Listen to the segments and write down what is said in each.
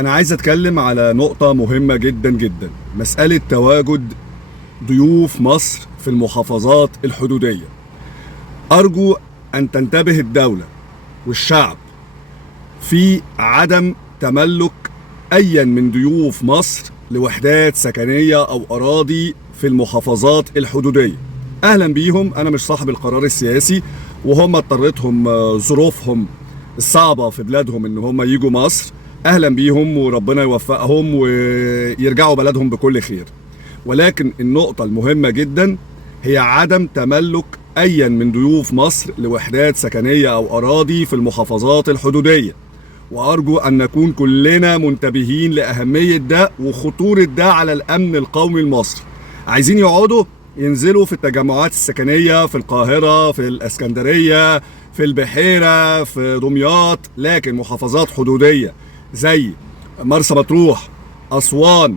أنا عايز أتكلم على نقطة مهمة جدا جدا، مسألة تواجد ضيوف مصر في المحافظات الحدودية. أرجو أن تنتبه الدولة والشعب في عدم تملك أي من ضيوف مصر لوحدات سكنية أو أراضي في المحافظات الحدودية. أهلا بيهم، أنا مش صاحب القرار السياسي، وهم اضطرتهم ظروفهم الصعبة في بلادهم إن هم يجوا مصر. أهلا بيهم وربنا يوفقهم ويرجعوا بلدهم بكل خير. ولكن النقطة المهمة جدا هي عدم تملك أي من ضيوف مصر لوحدات سكنية أو أراضي في المحافظات الحدودية. وأرجو أن نكون كلنا منتبهين لأهمية ده وخطورة ده على الأمن القومي المصري. عايزين يقعدوا ينزلوا في التجمعات السكنية في القاهرة، في الإسكندرية، في البحيرة، في دمياط، لكن محافظات حدودية زي مرسى مطروح، أسوان،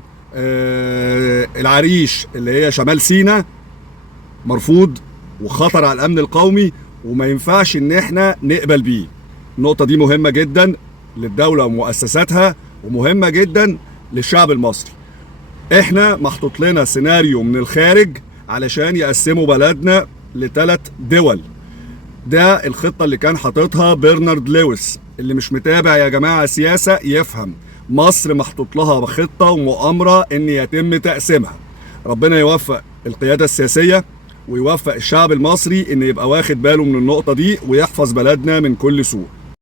العريش اللي هي شمال سيناء مرفوض وخطر على الأمن القومي، وما ينفعش إن احنا نقبل بيه. النقطة دي مهمة جدا للدولة ومؤسساتها، ومهمة جدا للشعب المصري. احنا محطوط لنا سيناريو من الخارج علشان يقسموا بلدنا ل3 دول. ده الخطة اللي كان حاططها برنارد لويس. اللي مش متابع يا جماعة سياسة يفهم، مصر محطوط لها خطة ومؤامرة ان يتم تقسيمها. ربنا يوفق القيادة السياسية ويوفق الشعب المصري ان يبقى واخد باله من النقطة دي ويحفظ بلدنا من كل سوء.